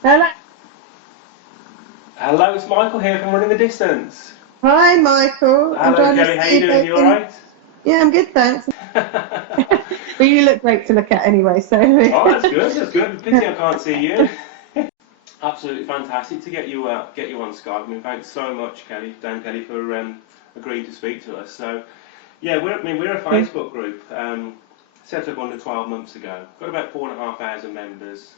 Hello. Hello, it's Michael here from Running the Distance. Hi, Michael. I'm Hello, trying to Kelly. How see you if doing? I You all can. right? Yeah, I'm good, thanks. But you look great to look at anyway, so. Oh, that's good. That's good. Pity I can't see you. Absolutely fantastic to get you on Skype. I mean, thanks so much, Kelly, Dame Kelly, for agreeing to speak to us. So, yeah, we're a Facebook group set up under 12 months ago. Got about 4,500 members.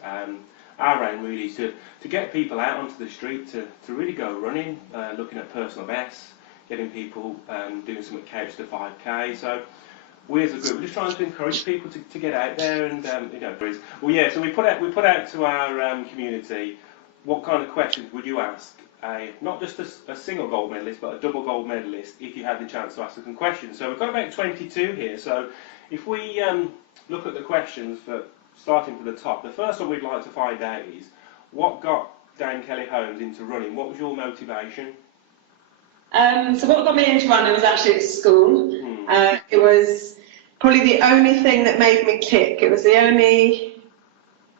Our aim really is to get people out onto the street to really go running, looking at personal bests, getting people doing some couch to 5k. So we as a group, we're just trying to encourage people to get out there and well, yeah. So we put out to our community, what kind of questions would you ask not just a single gold medalist, but a double gold medalist if you had the chance to ask them questions. So we've got about 22 here. So if we look at the questions for starting from the top, the first one we'd like to find out is what got Dame Kelly Holmes into running? What was your motivation? So what got me into running was actually at school. It was probably the only thing that made me kick. It was the only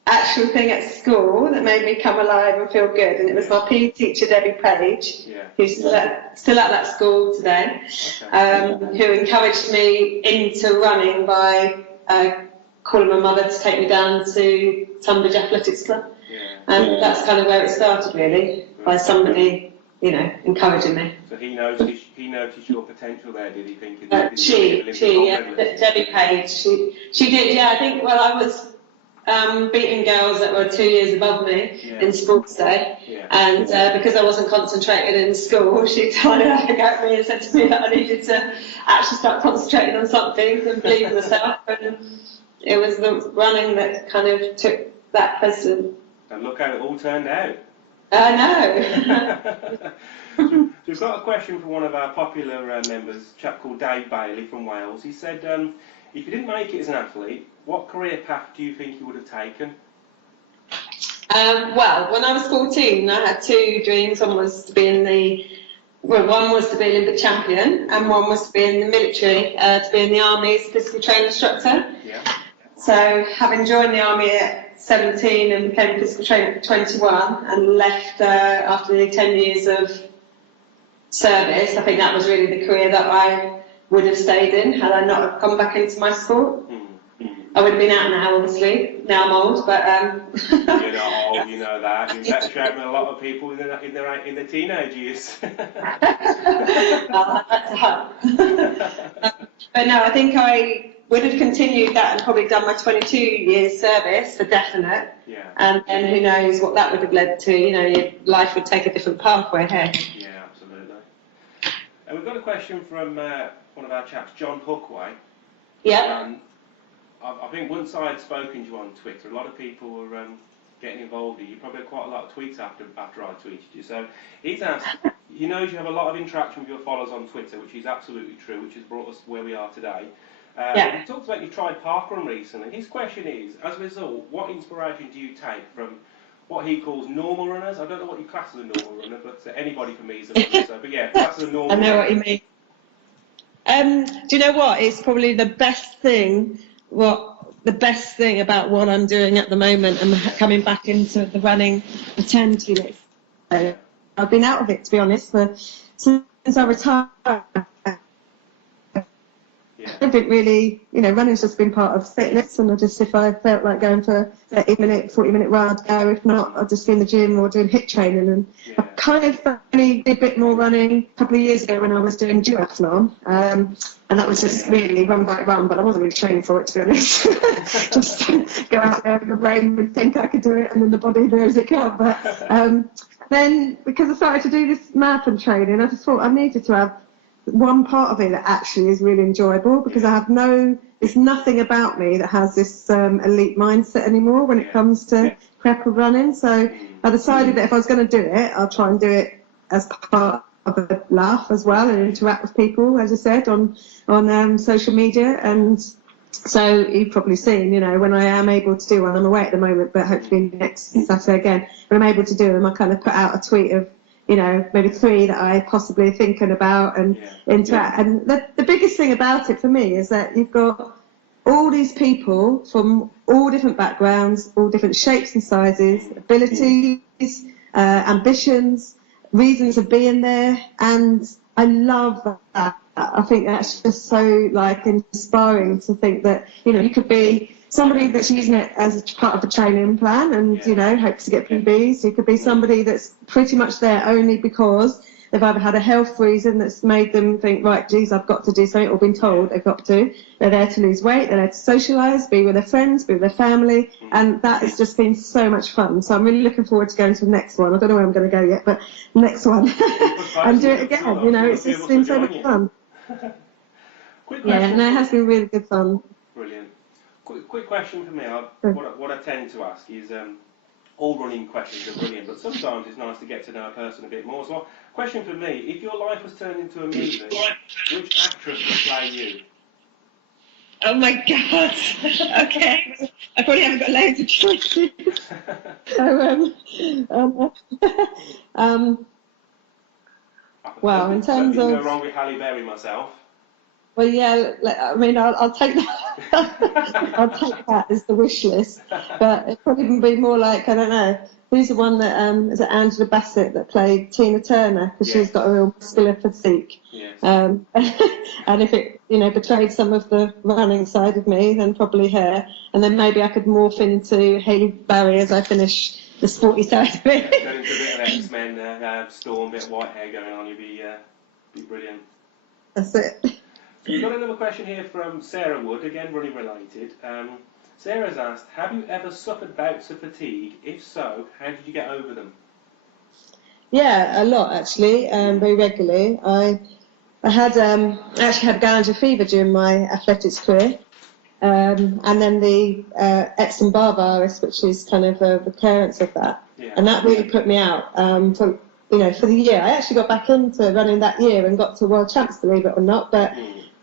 actual thing at school that made me come alive and feel good. And it was my PE teacher, Debbie Page, who's still at that school today, who encouraged me into running by calling my mother to take me down to Tunbridge Athletics Club. And that's kind of where it started, really, by somebody, encouraging me. So he noticed your potential there, did he think? Debbie Page, she did, I think, I was beating girls that were 2 years above me in sports day, and because I wasn't concentrated in school, she tried to have a go at me and said to me that I needed to actually start concentrating on something and believe in myself, and it was the running that kind of took that precedent. And look how it all turned out. I know. So we've got a question from one of our popular members, a chap called Dave Bailey from Wales. He said, if you didn't make it as an athlete, what career path do you think you would have taken? Well, when I was 14, I had two dreams. One was to be an Olympic champion, and one was to be in the military, to be in the army as a physical training instructor. So, having joined the army at 17 and became a physical trainer at 21, and left after nearly 10 years of service, I think that was really the career that I would have stayed in had I not have come back into my sport. I would have been out now, obviously. Now I'm old, but You're not old, you know that. You're better shape than a lot of people in the teenage years. I'll have to hope. But no, I think I would have continued that and probably done my 22 years service for definite. And then who knows what that would have led to. Your life would take a different pathway here. Yeah, absolutely. And we've got a question from one of our chaps, John Hookway. Yeah. I think once I had spoken to you on Twitter, a lot of people were getting involved with you. You probably had quite a lot of tweets after I tweeted you. So he's asked, he knows you have a lot of interaction with your followers on Twitter, which is absolutely true, which has brought us where we are today. He talks about you tried parkrun recently. His question is, as a result, what inspiration do you take from what he calls normal runners? I don't know what you class as a normal runner, but anybody for me is a runner. So, but yeah, class as a normal runner. I know what you mean. Do you know what? It's probably the best thing about what I'm doing at the moment and coming back into the running maternity list. I've been out of it, to be honest, since I retired. I didn't really, running's just been part of fitness, and if I felt like going for a 40-minute run, I'd go. If not, I'd just be in the gym or doing HIIT training. And I kind of only did a bit more running a couple of years ago when I was doing duathlon, and that was just really run by run, but I wasn't really training for it, to be honest. Just go out there and the brain would think I could do it, and then the body knows it can't. But then, because I started to do this marathon training, I just thought I needed to have one part of it that actually is really enjoyable, because there's nothing about me that has this elite mindset anymore when it comes to prep or running. So I decided that if I was going to do it, I'll try and do it as part of a laugh as well, and interact with people, as I said, on social media. And so you've probably seen, when I am able to do one, I'm away at the moment, but hopefully next Saturday again, when I'm able to do them, I kind of put out a tweet of maybe 3 that I possibly thinking about and interact. And the biggest thing about it for me is that you've got all all these people from all different backgrounds, all different shapes and sizes, abilities, ambitions, reasons of being there, and I love that. I think that's just so like inspiring to think that, you know, you could be somebody that's using it as a part of the training plan and, you know, hopes to get PBs. You could be somebody that's pretty much there only because they've either had a health reason that's made them think, right, geez, I've got to do something, or been told they've got to. They're there to lose weight, they're there to socialise, be with their friends, be with their family, and that has just been so much fun. So I'm really looking forward to going to the next one. I don't know where I'm going to go yet, but next one. And do it again, you know, it's just been so much fun. Quick Yeah, question. no, it has been really good fun. Brilliant. Quick question for me. What I tend to ask is, all running questions are brilliant, but sometimes it's nice to get to know a person a bit more. So, question for me: if your life was turned into a movie, which actress would play you? Oh my God. Okay. I probably haven't got loads of choices. Well, in terms of... of... go wrong with Halle Berry myself. Well, yeah, I mean, I'll take that. I'll take that as the wish list. But it'd probably be more like, I don't know, who's the one that, is it Angela Bassett that played Tina Turner? Because she's got a real muscular physique. Yes. And if it, you know, betrayed some of the running side of me, then probably her. And then maybe I could morph into Halle Berry as I finish the sporty side of it. Go into a bit of X-Men, Storm, bit of white hair going on, you'd be brilliant. That's it. We've got another question here from Sarah Wood, again running related. Sarah's asked, have you ever suffered bouts of fatigue? If so, how did you get over them? Yeah, a lot actually, very regularly. I actually had gallagher fever during my athletics career, and then the Epstein-Barr virus, which is kind of a recurrence of that, and that really put me out for the year. I actually got back into running that year and got to world champs, believe it or not, but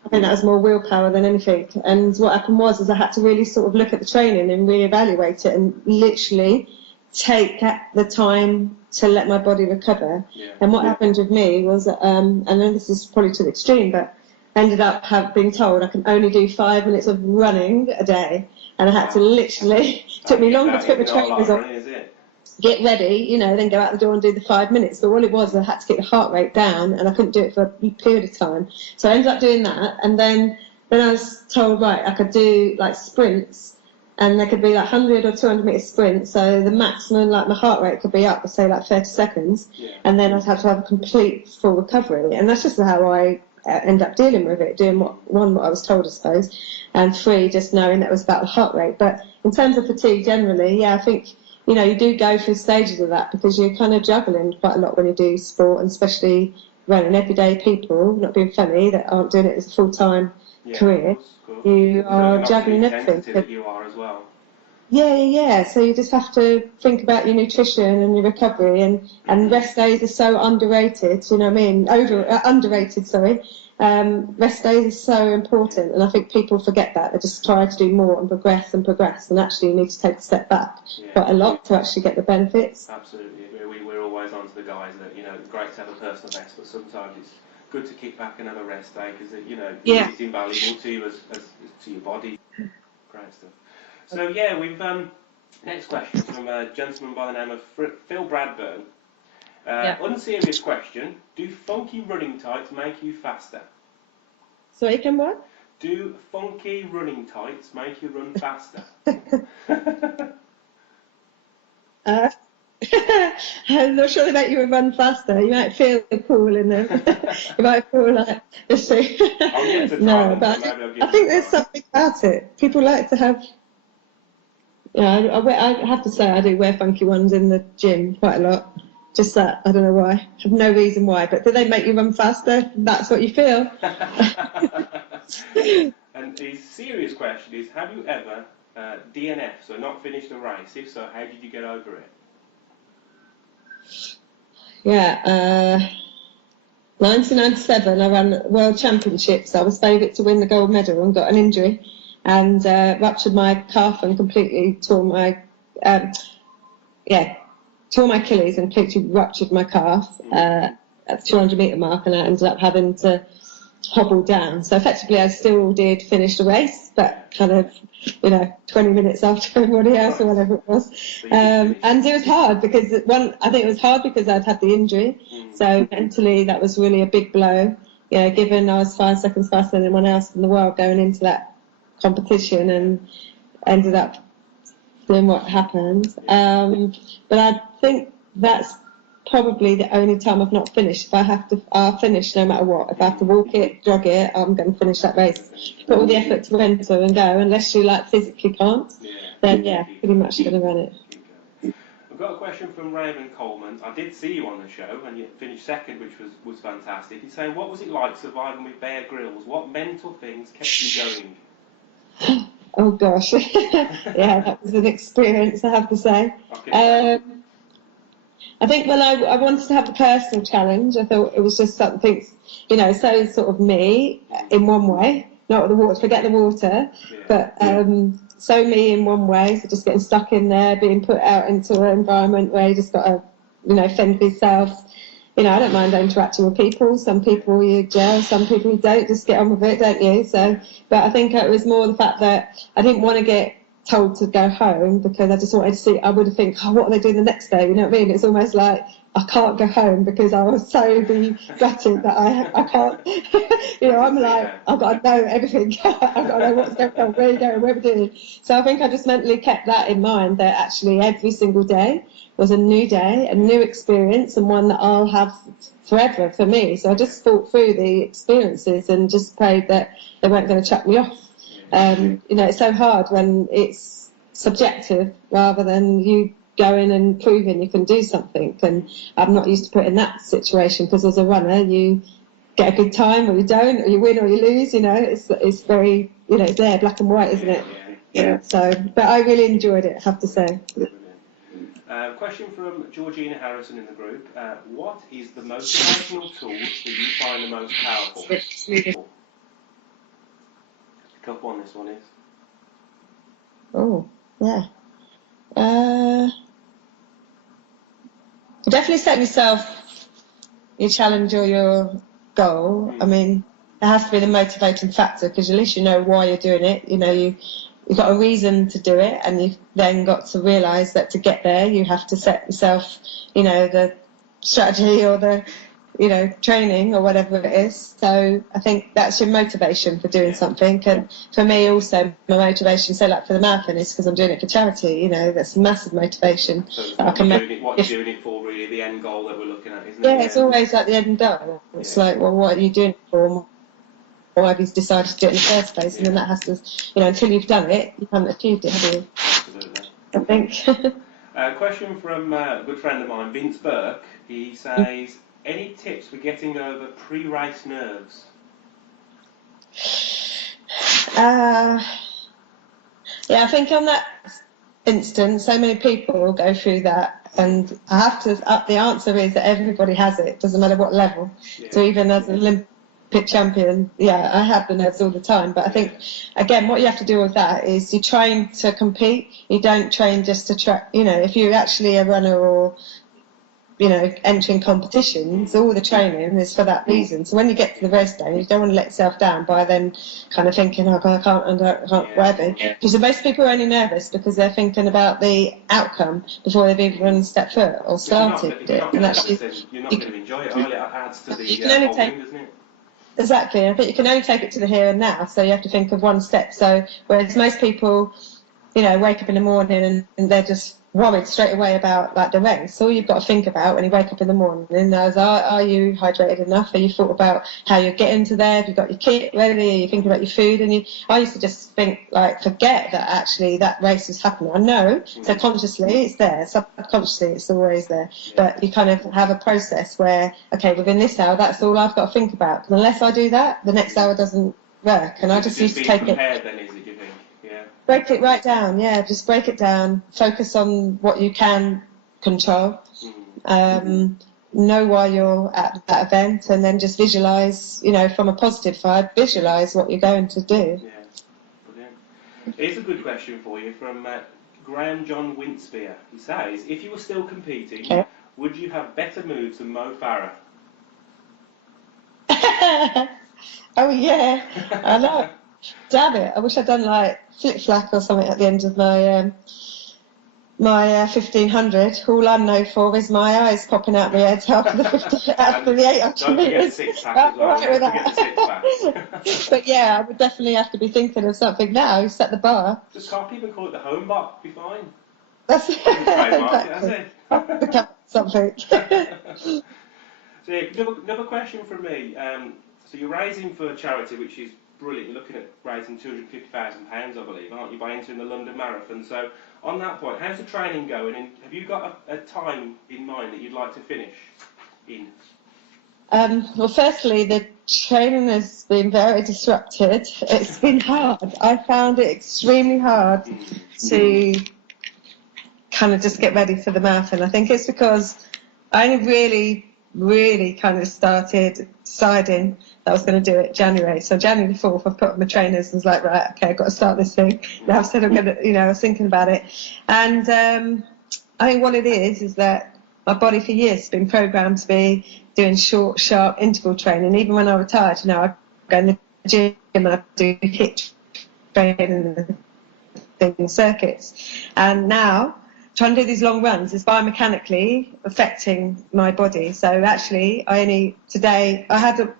I think that was more willpower than anything. And what happened was I had to really sort of look at the training and reevaluate it and literally take the time to let my body recover. And what happened with me was, and then this is probably to the extreme, but I ended up being told I can only do 5 minutes of running a day. And I had to literally, took me longer to put the trainers on, get ready, then go out the door and do the 5 minutes. But what it was, I had to get the heart rate down and I couldn't do it for a period of time. So I ended up doing that. And then I was told, right, I could do like sprints, and there could be like 100 or 200 metre sprints. So the maximum, like my heart rate could be up to say like 30 seconds. And then I'd have to have a complete full recovery. And that's just how I end up dealing with it, doing what I was told, I suppose. And 3, just knowing that it was about the heart rate. But in terms of fatigue generally, I think, you do go through stages of that because you're kind of juggling quite a lot when you do sport, and especially running. Everyday people, not being funny, that aren't doing it as a full-time career, of course. You are juggling everything. That you are as well. Yeah. So you just have to think about your nutrition and your recovery, and rest days are so underrated. You know what I mean? Underrated. Sorry. Rest days is so important, and I think people forget that. They just try to do more and progress, and actually you need to take a step back quite a lot to actually get the benefits. Absolutely. We're always on to the guys that, it's great to have a personal best, but sometimes it's good to kick back and have a rest day because, it's invaluable to you as to your body. Great stuff. So, we've, next question from a gentleman by the name of Phil Bradburn. Unserious question. Do funky running tights make you faster? So you can what? Do funky running tights make you run faster? I'm not sure they make you run faster. You might feel cool in them. You might feel like... No, but I think there's something about it. People like to have... I have to say I do wear funky ones in the gym quite a lot. Just that, I don't know why. I have no reason why, but do they make you run faster? That's what you feel. And a serious question is, have you ever DNF, so not finished a race? If so, how did you get over it? 1997 I ran World Championships. I was favourite to win the gold medal and got an injury and ruptured my calf and completely tore my Achilles and completely ruptured my calf at the 200 metre mark, and I ended up having to hobbled down. So effectively I still did finish the race, but kind of, 20 minutes after everybody else or whatever it was. And it was hard because I think it was hard because I'd had the injury. So mentally that was really a big blow. Given I was 5 seconds faster than anyone else in the world going into that competition, and ended up doing what happened. But I think that's probably the only time I've not finished. If I have to, I'll finish no matter what. If I have to walk it, jog it, I'm going to finish that race. Put all the effort to enter and go, unless you physically can't, then pretty much going to run it. I've got a question from Raymond Coleman. I did see you on the show and you finished second, which was fantastic. He's saying, what was it like surviving with Bear Grylls? What mental things kept you going? Oh gosh, yeah, that was an experience, I have to say. I think when I wanted to have the personal challenge, I thought it was just something, so sort of me in one way, not the water, forget the water, but so me in one way, so just getting stuck in there, being put out into an environment where you just got to, fend for yourself. I don't mind interacting with people. Some people you gel, some people you don't. Just get on with it, don't you? So, but I think it was more the fact that I didn't want to get told to go home because I just wanted to see. I would think, what are they doing the next day? You know what I mean? It's almost like I can't go home because I was so gutted that I can't. I'm like, I've got to know everything. I've got to know what's going on, where you going, where we're doing. So I think I just mentally kept that in mind, that actually every single day was a new day, a new experience, and one that I'll have forever for me. So I just thought through the experiences and just prayed that they weren't going to chuck me off. It's so hard when it's subjective rather than you going and proving you can do something. And I'm not used to putting that situation, because as a runner, you get a good time or you don't, or you win or you lose. It's very, it's there, black and white, isn't it? Yeah. So, but I really enjoyed it, I have to say. Question from Georgina Harrison in the group. What is the motivational tool that you find the most powerful? Cup one, this one is. Oh, yeah. Definitely set yourself your challenge or your goal. I mean, it has to be the motivating factor, because at least you know why you're doing it. You've got a reason to do it, and you've then got to realise that to get there you have to set yourself, the strategy or the, training or whatever it is. So I think that's your motivation for doing something. And for me also, my motivation, say like for the marathon, is because I'm doing it for charity. That's a massive motivation. So it's what you're doing it for, really, the end goal that we're looking at, isn't it? Yeah, it's always like the end goal. It's like, well, what are you doing it for? Why have you decided to do it in the first place? And then that has to, until you've done it, you haven't achieved it, have you? Absolutely. I think. Question from a good friend of mine, Vince Burke. He says, any tips for getting over pre-race nerves? I think on that instance, so many people go through that, and I have to. The answer is that everybody has it. Doesn't matter what level. Yeah. So even as an Olympic champion, I have the nerves all the time. But I think, again, what you have to do with that is you train to compete. You don't train just to track. If you're actually a runner or entering competitions, all the training is for that reason. So when you get to the race day, you don't want to let yourself down by then kind of thinking, oh God, I can't, whatever. Because most people are only nervous because they're thinking about the outcome before they've even stepped foot or started it. And actually, you're not going to enjoy it. It adds to the whole thing, doesn't it? Exactly. I think you can only take it to the here and now, so you have to think of one step. So whereas most people, wake up in the morning and they're just worried straight away about the race. All you've got to think about when you wake up in the morning is, are you hydrated enough? Have you thought about how you're getting to there? Have you got your kit ready? Are you thinking about your food? And I used to just think, forget that actually that race is happening. I know, so consciously it's there, subconsciously it's always there. But you kind of have a process where, okay, within this hour, that's all I've got to think about. And unless I do that, the next hour doesn't work. And I just used to take it. Then, is it, do you think? Yeah. Break it right down, just break it down. Focus on what you can control. Know why you're at that event, and then just visualise, from a positive side, visualise what you're going to do. Yeah, brilliant. Here's a good question for you from Graham John Winspear. He says, if you were still competing, would you have better moves than Mo Farah? Oh yeah, I know. Damn it! I wish I'd done like flip flap or something at the end of my 1500. All I know for is my eyes popping out my head after the 800 Don't forget meters. the six-pack as well. Right with Don't forget the six-pack. But yeah, I would definitely have to be thinking of something now. Set the bar. Just copy and call it the home bot. Be fine. That's Trademark it, hasn't it? I'll become something. So yeah, another question from me. So you're raising for charity, which is brilliant. You're looking at raising £250,000, I believe, aren't you, by entering the London Marathon? So on that point, how's the training going? And have you got a time in mind that you'd like to finish in? Well, firstly, the training has been very disrupted. It's been hard. I found it extremely hard to kind of just get ready for the marathon. I think it's because I only really kind of started deciding that I was going to do it January. So January the 4th, I put on my trainers and was like, right, okay, I've got to start this thing. Now I've said I'm going to, I was thinking about it. And I think what it is that my body for years has been programmed to be doing short, sharp interval training. Even when I retired, I go in the gym and I do HIIT training and circuits. And now trying to do these long runs is biomechanically affecting my body. So actually, today I had to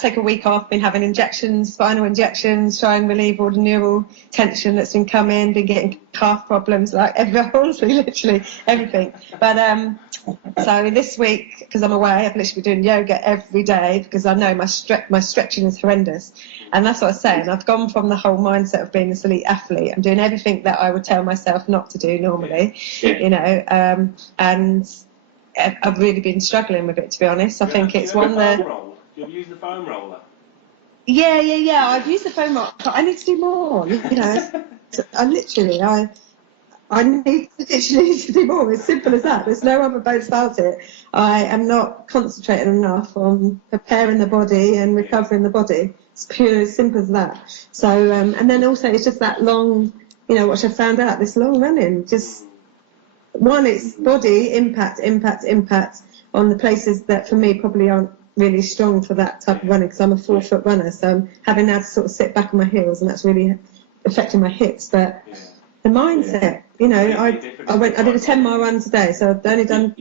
take a week off. Been having injections, spinal injections, try and relieve all the neural tension that's been coming. Been getting calf problems, like honestly, literally everything. But so this week, because I'm away, I've literally been doing yoga every day because I know my stretching is horrendous. And that's what I was saying. I've gone from the whole mindset of being this elite athlete. I'm doing everything that I would tell myself not to do normally, and I've really been struggling with it, to be honest. I think it's one that... You've used the foam roller? Yeah. I've used the foam roller, but I need to do more, I need to do more. It's simple as that. There's no other bones about it. I am not concentrating enough on preparing the body and recovering the body. It's pure, as simple as that. So, and then also it's just that long, what I found out, this long running. Just, one, it's body impact on the places that for me probably aren't really strong for that type of running, because I'm a 4-foot runner. So I'm having now to sort of sit back on my heels, and that's really affecting my hips. But the mindset, I did a 10-mile run today, so I've only done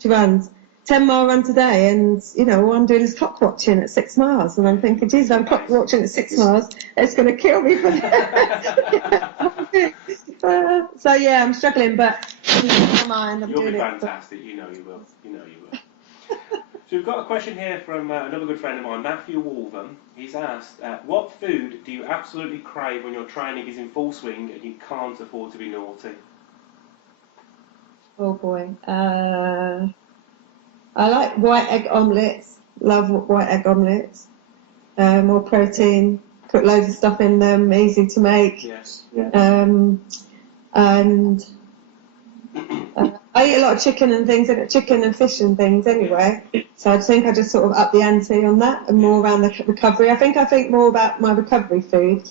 2 runs. 10-mile run today, and all I'm doing is clock watching at 6 miles, and I'm thinking, geez, I'm clock watching at 6 miles, it's going to kill me for that. So yeah, I'm struggling, but in my mind, I'm You'll doing be it. fantastic. You know you will. So we've got a question here from another good friend of mine, Matthew Wolven. He's asked, what food do you absolutely crave when your training is in full swing and you can't afford to be naughty? Oh boy. I like white egg omelettes. Love white egg omelettes. More protein. Put loads of stuff in them. Easy to make. Yes. And I eat a lot of chicken and things, chicken and fish and things anyway. So I think I just sort of up the ante on that and more around the recovery. I think more about my recovery food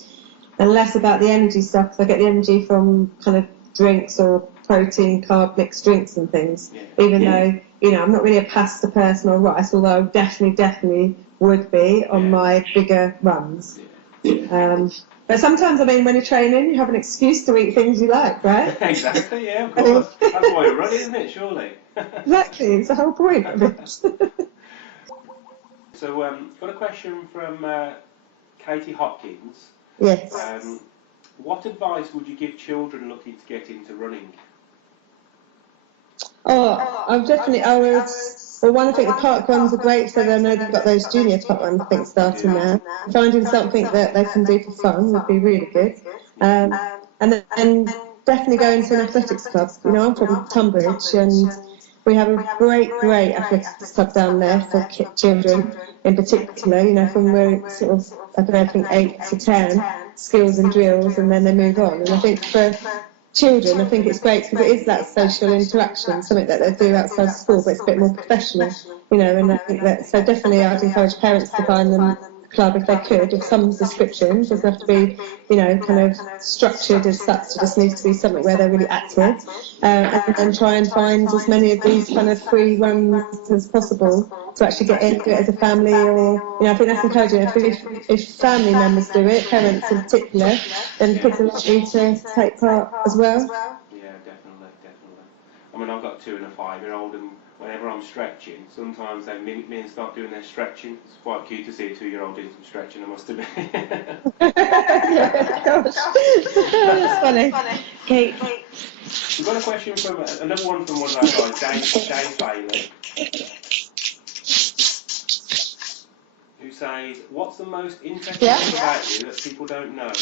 and less about the energy stuff, because I get the energy from kind of drinks or protein, carb mixed drinks and things. Even though, I'm not really a pasta person or rice, although I definitely would be on my bigger runs. But sometimes, when you're training, you have an excuse to eat things you like, right? Exactly, yeah, of course. That's why you're running, isn't it, surely? Exactly, it's the whole point of it. So, got a question from Katie Hopkins. Yes. What advice would you give children looking to get into running? I think the park runs are great, so I know they've got those junior top ones, I think, starting there. Finding something that they can do for fun would be really good. And then definitely go into an athletics club. I'm from Tunbridge, and we have a great athletics club down there for children in particular, from where sort of, I don't know, I think 8 to 10 skills and drills, and then they move on. And I think for children, I think it's great because it is that social interaction, something that they do outside school, but it's a bit more professional, and I think that, so definitely I'd encourage parents to find them a club if they could, of some description. It doesn't have to be, you know, kind of structured as such. It just needs to be something where they're really active, and try and find as many of these kind of free runs as possible to actually get into it as a family. Or, you know, I think that's encouraging. If family members do it, parents in particular, then kids are likely to take part as well. Yeah, definitely. I mean, I've got 2 and a 5-year-old, and whenever I'm stretching, sometimes they mimic me and start doing their stretching. It's quite cute to see a 2-year-old doing some stretching, I must admit. Yeah, gosh. That's funny. Kate. We've got a question from another one from one of our guys, Dave Bailey, who says, "What's the most interesting thing about you that people don't know?"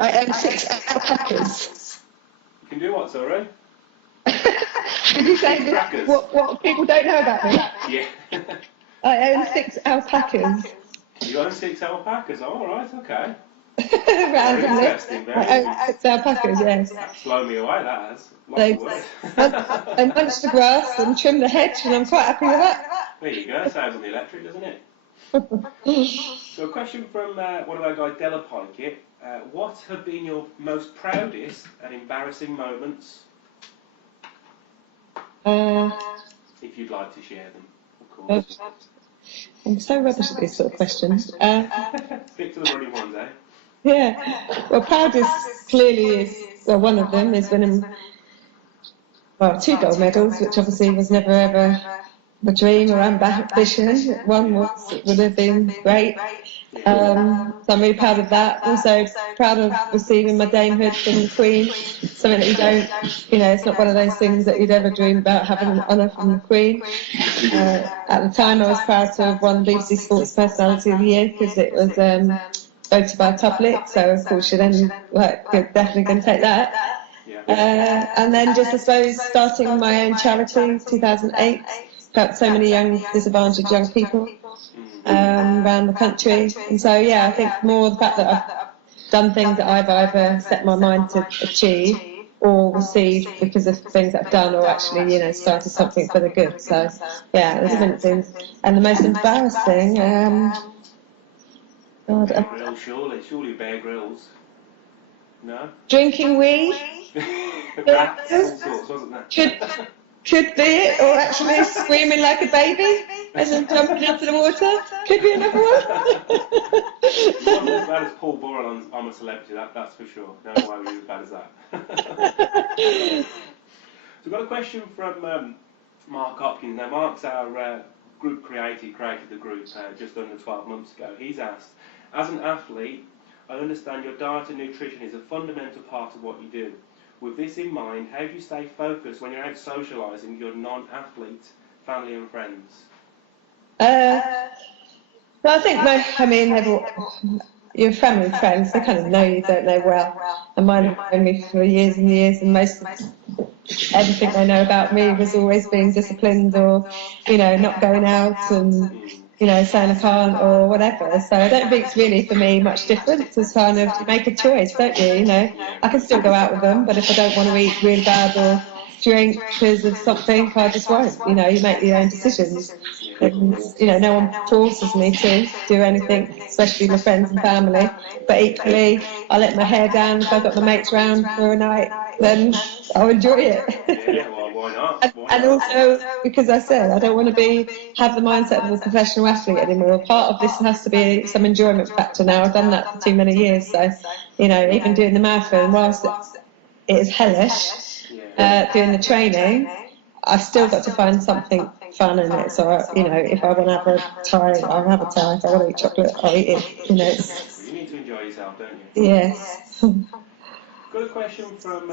I own 6 alpacas. You can do what, sorry? Did you say what people don't know about me? Yeah. I own 6 alpacas. You own 6 alpacas? Oh, all right, okay. Randomly. Very I own 6 alpacas, yes. That's blown me away, that has. Lots of work. They munch the grass and trim the hedge, and I'm quite happy with that. There you go, saves on the electric, doesn't it? So a question from one of our guys, Della Pikett. What have been your most proudest and embarrassing moments? If you'd like to share them, of course. I'm so rubbish at these sort of questions. Stick to the running ones, eh? Yeah. Well, proudest clearly is, well, one of them is winning, well, 2 gold medals, which obviously was never ever a dream or ambition. One would have been great. So I'm really proud of that. Also proud of receiving my damehood from the Queen. Something that you don't, you know, it's not one of those things that you'd ever dream about, having an honour from the Queen. At the time I was proud to have won BBC Sports Personality of the Year, because it was voted by a public, so of course you're then definitely going to take that. And then just, I suppose, starting my own charity, 2008, helped so many young, disadvantaged young people around the country. And so, yeah, I think more the fact that I've done things that I've either set my mind to achieve or received because of things that I've done, or actually, you know, started something for the good. So, yeah, there's different things. And the most embarrassing, God, Bear Grylls, surely Bear Grylls. No? Drinking weed. Rats, all sorts, wasn't that? Could be it, or actually screaming like a baby as I'm jumping into the water. Could be another one. It wasn't as bad as Paul Boral on I'm a Celebrity, that's for sure. No way we were as bad as that. So we've got a question from Mark Hopkins. Now, Mark's our group creator. He created the group just under 12 months ago. He's asked, as an athlete, I understand your diet and nutrition is a fundamental part of what you do. With this in mind, how do you stay focused when you're out socialising with your non-athlete family and friends? Well, I think your family and friends, they kind of know you, don't they, well. And mine have known me for years and years, and most of everything they know about me was always being disciplined, or, you know, not going out and, you know, saying I can't or whatever. So I don't think it's really for me much different. It's kind of, you make a choice, don't you? You know, I can still go out with them, but if I don't want to eat really bad or drink because of something, I just won't. You know, you make your own decisions. And, you know, no one forces me to do anything, especially my friends and family. But equally, I let my hair down. If I've got my mates round for a night, then I'll enjoy it. Yeah, well, why not? And also, because I said, I don't want to have the mindset of a professional athlete anymore. Part of this has to be some enjoyment factor now. I've done that for too many years. So, you know, even doing the marathon, whilst it is hellish, doing the training, I've still got to find something fun in it. So, you know, if I want to have a tie, I'll have a tie. If I want to eat chocolate, I'll eat it. You know, you need to enjoy yourself, don't you? Yes. Got a question from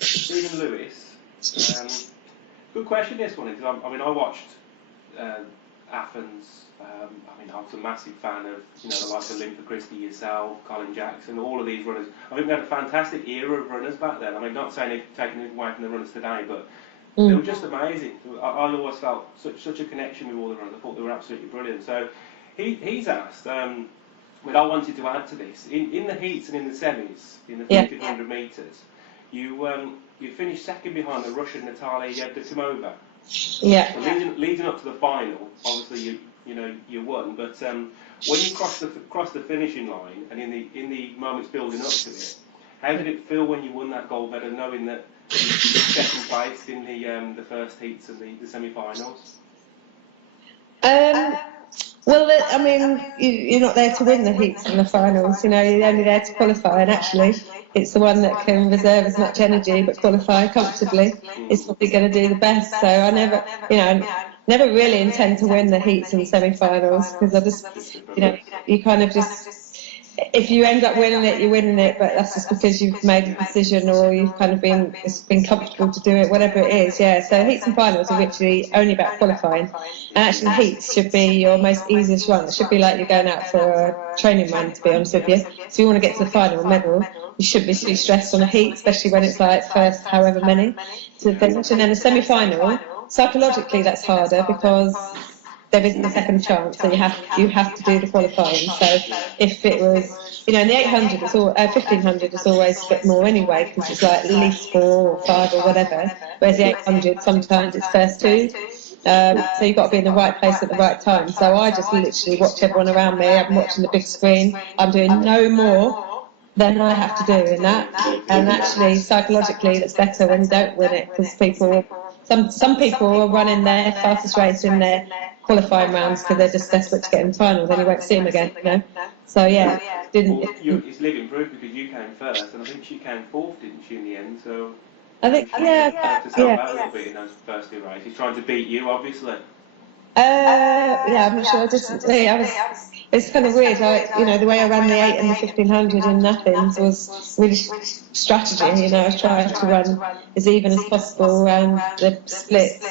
Stephen Lewis. Good question, this one, because I mean, I watched Athens. I mean, I was a massive fan of, you know, the likes of Linford Christie, yourself, Colin Jackson, all of these runners. I think we had a fantastic era of runners back then. I mean, not saying they've taken it away from the runners today, but they were just amazing. I always felt such a connection with all the runners. I thought they were absolutely brilliant. So he's asked, what I wanted to add to this, in the heats and in the semis, in the 1500 metres, you finished second behind the Russian Natalia Yevdokimova. Yeah. So leading up to the final, obviously you won, but when you cross the finishing line and in the moments building up to it, how did it feel when you won that gold medal, knowing that you took second place in the first heats and the semi-finals? Well, I mean, you're not there to win the heats and the finals, you're only there to qualify, and actually it's the one that can reserve as much energy but qualify comfortably is probably going to do the best. So I never really intend to win the heats and semi-finals, because I just, you kind of just, if you end up winning it, you're winning it, but that's just because you've made a decision or you've kind of been comfortable to do it, whatever it is. Yeah, so heats and finals are literally only about qualifying, and actually heats should be your most easiest run. It should be like you're going out for a training run, to be honest with you. So if you want to get to the final medal, you shouldn't be too stressed on a heat, especially when it's like first however many to finish. And then a semi-final, psychologically that's harder because there isn't a second chance, so you have to do the qualifying. So if it was, in the 800, 1500 is always a bit more anyway, because it's like at least 4 or 5 or whatever, whereas the 800 sometimes it's first 2. So you've got to be in the right place at the right time. So I just literally watch everyone around me. I'm watching the big screen. I'm doing no more than I have to do in that. And actually, psychologically, that's better when you don't win it, because some people are running their fastest race in their qualifying rounds because they're just desperate to get in the final, then you won't see them again, So yeah, it's living proof, because you came first, and I think she came 4th, didn't she, in the end? So I think, to help out a little bit in those first 2 races, trying to beat you, obviously. I'm not sure. It's kind of weird. The way I ran the 8 and the 1500 in Athens was really strategy. I was trying to run as even as possible around the splits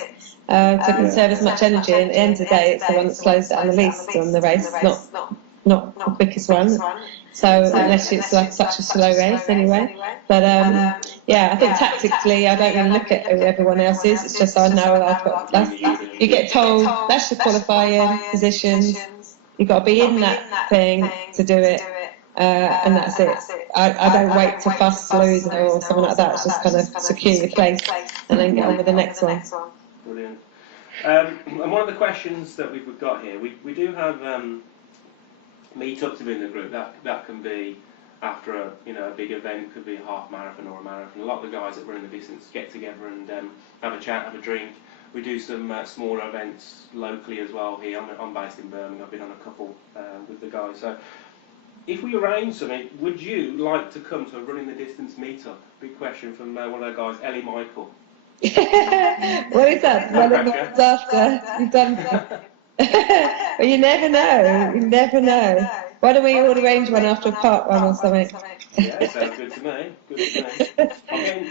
to conserve as much energy. And at the end of the day, it's the one that slows down the least on the race, not the quickest one. So unless it's like such a slow race anyway. But I think tactically I don't really look at who everyone else is. It's just I know I've got. You get told that's your qualifying positions. You've got to be in that thing to do it, and that's it. I don't wait to fuss, lose or something like that. It's just kind of secure your place and then get on with the next one. Brilliant. And one of the questions that we've got here, we do have meet-ups within the group. That can be after a big event, could be a half marathon or a marathon. A lot of the guys that run the distance get together and have a chat, have a drink. We do some smaller events locally as well here. I'm based in Birmingham. I've been on a couple with the guys. So if we arrange something, would you like to come to a running the distance meet-up? Big question from one of our guys, Ellie Michael. What is that? One of those after you've done that? Well, you never know. Why don't we all arrange one after a part one or something? Yeah, sounds good to me.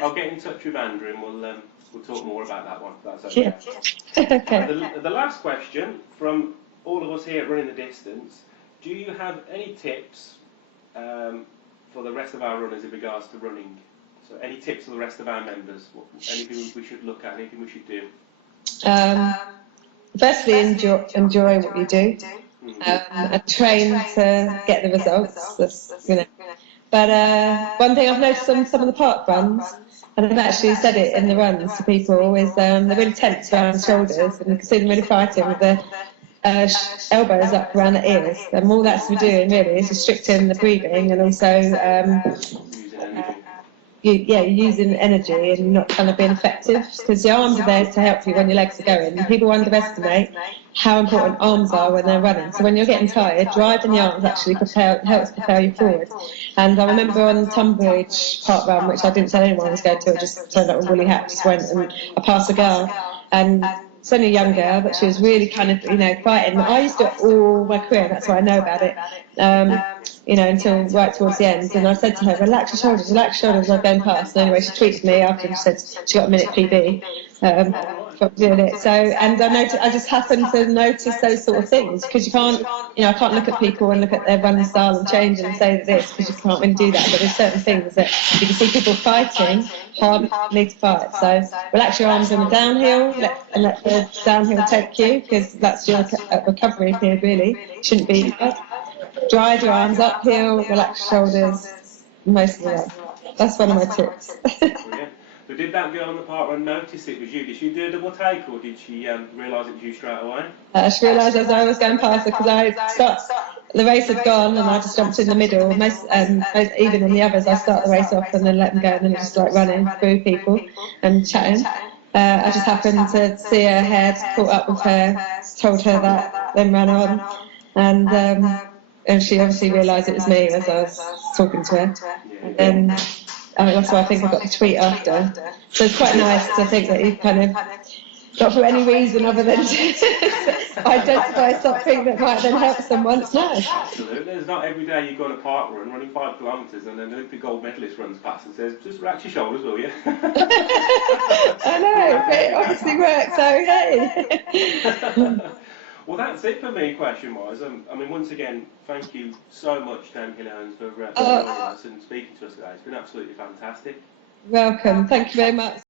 I'll get in touch with Andrew and we'll talk more about that one. If that's okay. Yeah. Okay. The last question from all of us here at Running the Distance: do you have any tips for the rest of our runners in regards to running? So any tips for the rest of our members? Anything we should look at? Anything we should do? Firstly, enjoy what you do, and train to get the results. But one thing I've noticed on some of the park runs, and I've actually said it in the runs to people, is they're really tense around the shoulders, and you can see them really fighting with their elbows up around the ears. And all that's we're doing really is restricting the breathing, and also you're using energy and not kind of being effective, because the arms are there to help you when your legs are going. And people underestimate how important arms are when they're running. So when you're getting tired, driving the arms actually helps propel you forward. And I remember on Tunbridge Park Run, which I didn't tell anyone I was going to, I just turned up with woolly hat, just went, and I passed a girl, and it's only a young girl, but she was really kind of, fighting. I used to do it all my career, that's why I know about it, until right towards the end. And I said to her, relax your shoulders as I'm going past. And anyway, she tweeted me after and said she got a minute PB for doing it. So, and I just happened to notice those sort of things, because you can't, I can't look at people and look at their running style and change and say this, because you can't really do that. But there's certain things that you can see people fighting, hard need to fight. So relax your arms on the downhill and let the downhill take you, because that's your recovery period really. Shouldn't be drive your arms uphill, relax shoulders most of the way. That's one of my tips. The But did that girl on the park run notice it was you? Did she do a double take, or did she realise it was you straight away? She realised as I was going past her, because the race had gone and I just jumped in the middle. Even in the others, I start the race off and then let them go, and then just like running through people and chatting. I just happened to see her head, caught up with her, told her that, then ran on, and she obviously realised it was me as I was talking to her. And then that's why I think I got the tweet after. So it's quite nice to think that you kind of, not for any reason other than to identify something that might then help someone. It's nice. Absolutely. It's not every day you go on a park run running 5 kilometres and then the Olympic gold medalist runs past and says, just relax your shoulders, will you? I know, but it obviously works, so hey. Well, that's it for me, question-wise. I mean, once again, thank you so much, Dame Kelly Holmes, for joining us and speaking to us today. It's been absolutely fantastic. Welcome. Thank you very much.